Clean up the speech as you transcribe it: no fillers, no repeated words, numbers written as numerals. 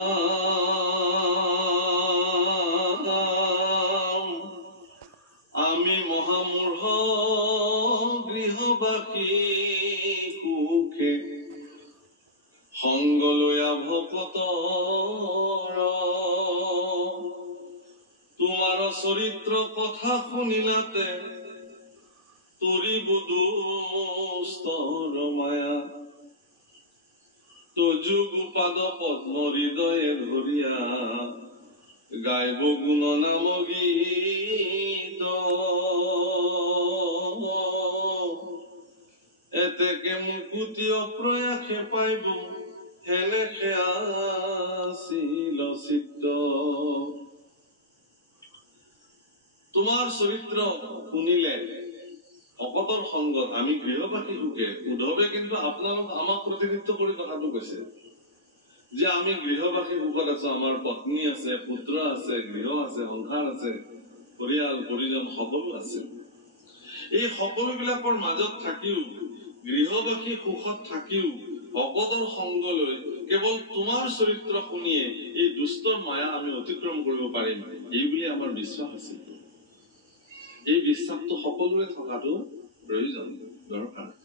আমি মহামূঢ় গৃহবাসী সুখে সংগলয়া ভকতৰ তোমাৰ চৰিত্ৰ কথা শুনিলাতে তৰিব দুষ্টৰ মায়া তজুগ পাদ পদ্ম হৃদয়ে ধৰিয়া গাইব গুণ নাম গীত এতেকে মুকুতি অপ্ৰয়াসে পাইব হেনেকে আছিল চিত্ত তোমাৰ চৰিত্ৰ শুনিলে ভকতৰ সংগত আমি গৃহবাসী সুখে উদ্ধৱে কিন্তু আপোনালোক আমাক প্ৰতিনিধিত্ব কৰি কথাটো কৈছে যে আমি গৃহবাসী সুখত আছো আমাৰ পত্নী আছে পুত্ৰ আছে গৃহ আছে সংসাৰ আছে পৰিয়াল পৰিজন সকলো আছে এই সকলোবিলাকৰ মাজত থাকিও গৃহবাসী সুখত থাকিও ভকতৰ সংগ লৈ কেৱল তোমাৰ চৰিত্ৰ শুনিয়ে এই দুষ্টৰ মায়া আমি অতিক্ৰম কৰিব পাৰিম এই বুলি আমাৰ বিশ্বাস আছিল এই বিশ্বাসটো সকলোৰে থকাটো প্ৰয়োজন দৰকাৰ